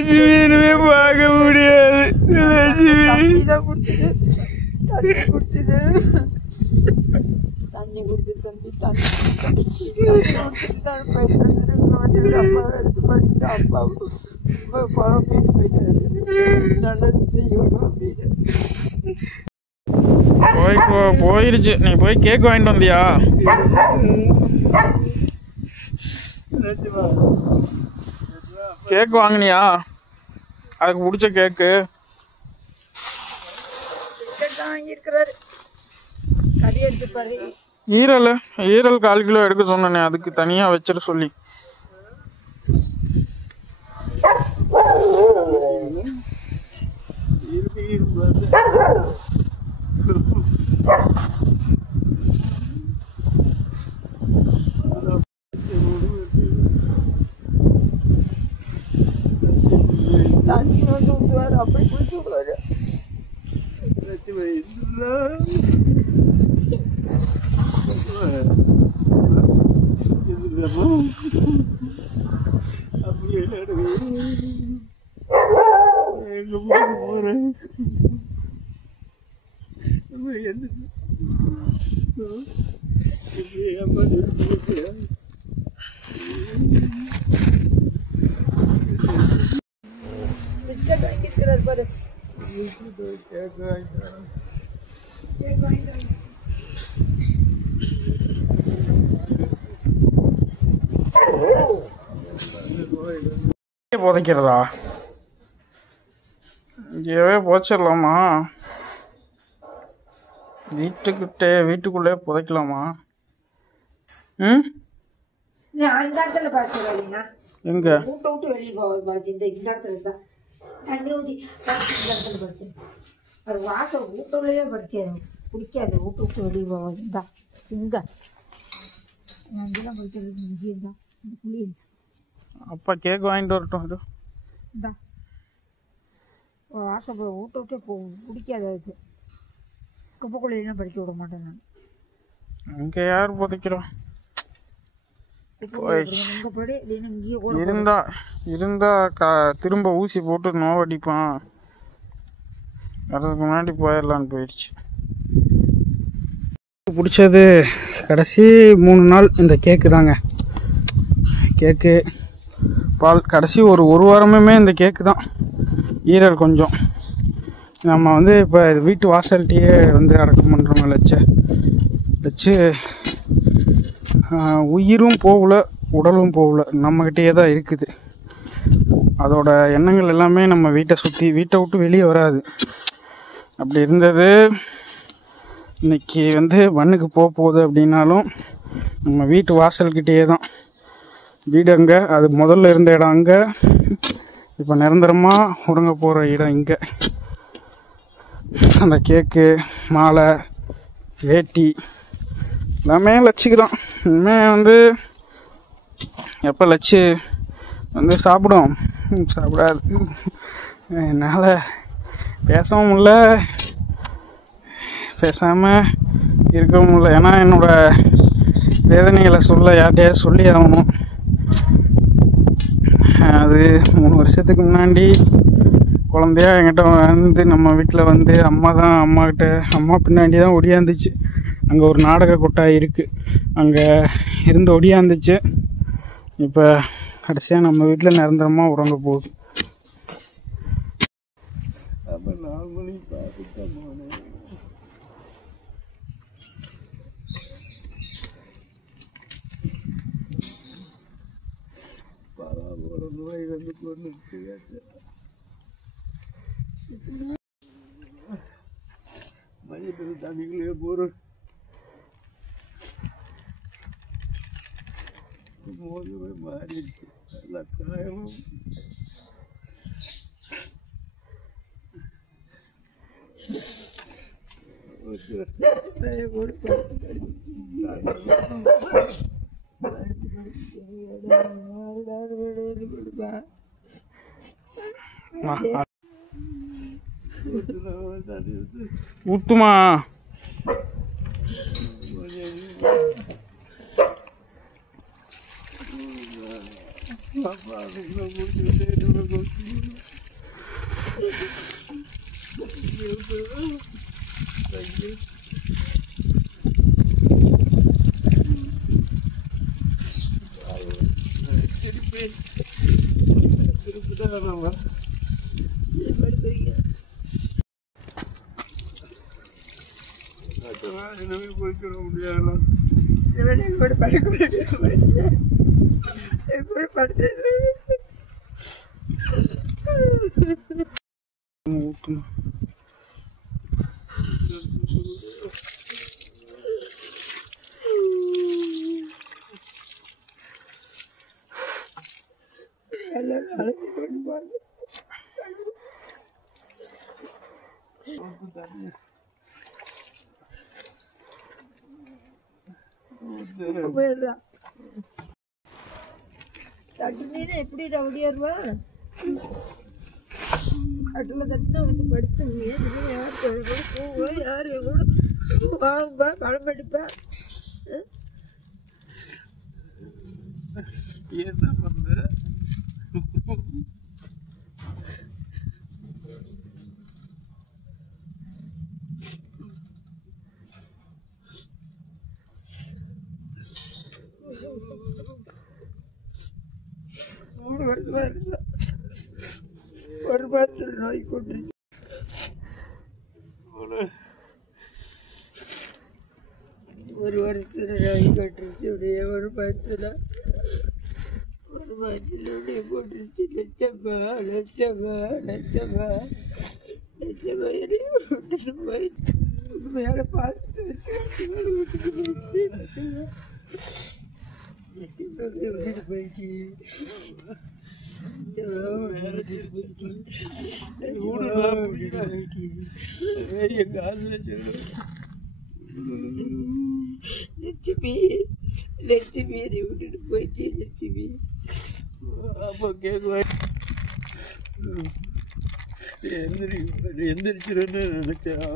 லட்சுமியுமே பார்க்க முடியாது. தண்ணி தான் குடிச்சது. தண்ணி குடிச்சது. தண்ணி குடிச்சது தம்பி. தண்ணி அப்பா எடுத்து படிச்சு அப்பா குழம்பிட்டு போயிட்டாரு. நல்லது செய்யணும் அப்படின்னு போயிருச்சு. நீ போய் கேக் வாங்கிட்டு வந்தியா? கேக் வாங்கினியா? அதுக்கு பிடிச்ச கேக்கு வாங்கியிருக்கிறாரு. கறி எடுத்துப்பாரு. ஈரல் 1/4 கிலோ எடுக்க சொன்னேனே, அதுக்கு தனியா வச்சிட சொல்லி. தண்ணி வந்து விடுவாரு. அப்படி குடிச்சு விடுவாரு. பிஸ்கட் வாங்கியிருக்கிறார் பாரு. புதைக்கிறதா? இங்கேயே புதைச்சிடலாமா? வீட்டுக்குள்ளே புதைக்கலாமா? அந்த இடத்துல பார்த்துருவாங்க. எங்க விட்டு வெளியே போச்சு. இந்த இடத்துல இருந்தா தண்ணி ஊற்றி இந்த இடத்துல படிச்சு அது வாசல் வீட்டுள்ளே படிக்காது. பிடிக்காது. விட்டு வெளியே போவாது. இந்தா இங்க அங்கெல்லாம் படிக்கிறது இங்கே இருந்தா இந்த புளி. அப்பா கேக் வாங்கிட்டு வரட்டும். அது இந்தா வாசல் விட்டு பிடிக்காது. அதுக்கு குப்பைக்குள்ளையெல்லாம் படிக்க விட மாட்டேன் நான். அங்கே யார் புதைக்கிறோம்? இருந்தா திரும்ப ஊசி போட்டு நோவடிப்பான். அதுக்கு முன்னாடி போயிடலான்னு போயிடுச்சு. பிடிச்சது கடைசி 3 நாள் இந்த கேக்கு தாங்க. கேக்கு பால் கடைசி ஒரு வாரமே இந்த கேக்கு தான். ஈரல் கொஞ்சம் நம்ம வந்து இப்போ வீட்டு வாசல்கிட்டயே வந்து அடக்கம் பண்ணுறோம். வச்சு உயிரும் போகல, உடலும் போகல, நம்மகிட்டயே தான் இருக்குது. அதோட எண்ணங்கள் எல்லாமே நம்ம வீட்டை விட்டு வெளியே வராது. அப்படி இருந்தது. இன்னைக்கு வந்து மண்ணுக்கு போகுது அப்படின்னாலும் நம்ம வீட்டு வாசல்கிட்டயே தான். வீடு அங்கே, அது முதல்ல இருந்த இடம் அங்கே, இப்போ நிரந்தரமாக உறங்க போகிற இடம் இங்கே. அந்த கேக்கு, மாலை, வேட்டி எல்லாமே லட்சுக்கு தான். இனிமேல் வந்து எப்போ லட்சு வந்து சாப்பிடாது. என்னால் பேசவும் முடியல, பேசாமல் இருக்கவும் முடியல. ஏன்னா என்னோடய வேதனைகளை யார்கிட்டையாவது சொல்லி ஆகணும். அது 3 வருஷத்துக்கு முன்னாடி குழந்தையா என்கிட்ட வந்து நம்ம வீட்டில் வந்து அம்மா பின்னாடி தான் ஒடியாந்துச்சு. அங்கே ஒரு நாடக கொட்டாய் இருக்குது, அங்கே இருந்து ஒடியாந்துச்சு. இப்போ கடைசியாக நம்ம வீட்டில் நிரந்தரமாக உறங்க போகுது. மனிதர்கள் தண்ணிகளே போகிறோம். மோதுவே மாறிடுச்சு. எல்லா காயமும் ஊத்துமா பாப்பா போய்க்கிற முடியாது ஊற்றணும். எப்படி ரவுடியாருவா கட்டில தட்டினா வந்து படுத்துங்க. யார் எங்கூட வாங்குப்பா பழம் படிப்பா. என்ன பண்ற? ஒரு மாதத்தில் நோய் கொண்டுருச்சு. ஒரு வருஷத்துல நோய் கொண்டுருச்சு. அப்படியே ஒரு மாதத்தில் அப்படியே போட்டுருச்சு. லட்சமா என்னையும் விட்டுட்டு போயிடுச்சு. உண்மையான பார்த்து வச்சு விட்டுட்டு போயிடுச்சு. லட்சுமி விட்டுட்டு போயிடுச்சு. லட்சுமி அப்போ கேட்குவேன் எந்திரிச்சிருன்னு நினைச்சேன்.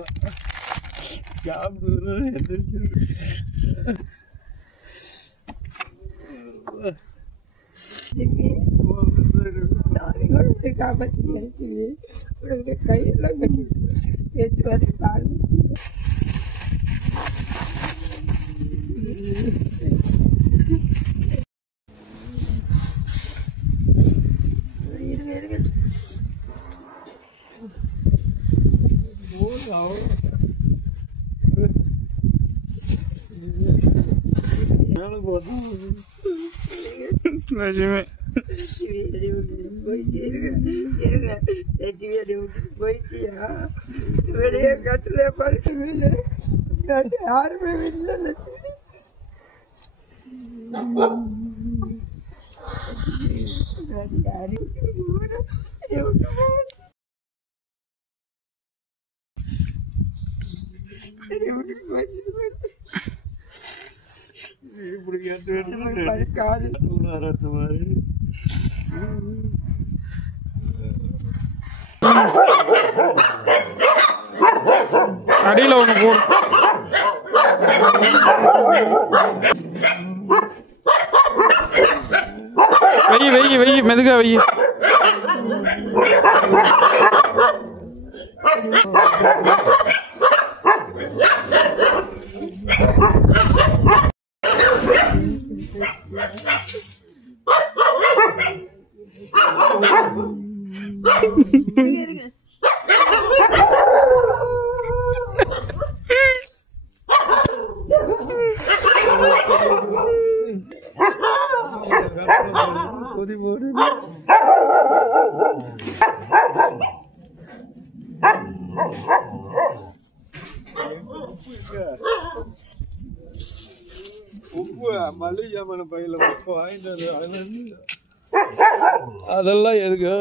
சாப்பிடுன்னு எந்திரிச்சிரு. காப்பாற்றி லட்சுமி உனக்கு கையெல்லாம் கட்டி ஏற்று வரை கால் போயிட்டியா? வெளியே கட்டில படுத்து யாருமே இல்லை. இப்படி கேட்டு காது மாதிரி அடியில் ஒன்று போடு. வெயி மெதுகா வெயி. கொதி போடு. உப்பு மல்லிகை ஜாமான பையில உப்பு வாங்கிட்டு அதெல்லாம் எதுக்கு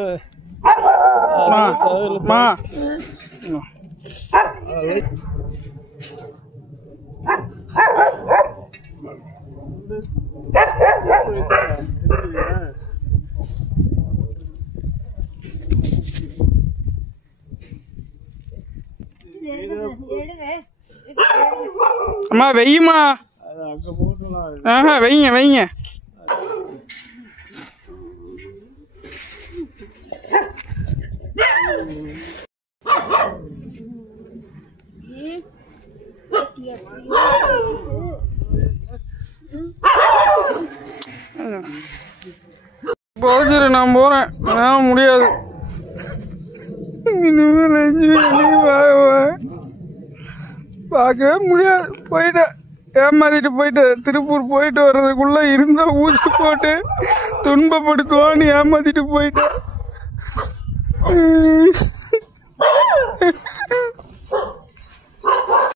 அம்மா வெய்யுமா? வைங்க வைங்க. போச்சுரு, நான் போறேன். என்னால முடியாது. இனிமேல் பார்க்கவே முடியாது. போயிட்டேன், ஏமாத்திட்டு போயிட்டேன். திருப்பூர் போயிட்டு வர்றதுக்குள்ள இருந்த ஊசி போட்டு துன்பப்படுத்துவான்னு ஏமாத்திட்டு போயிட்டேன்.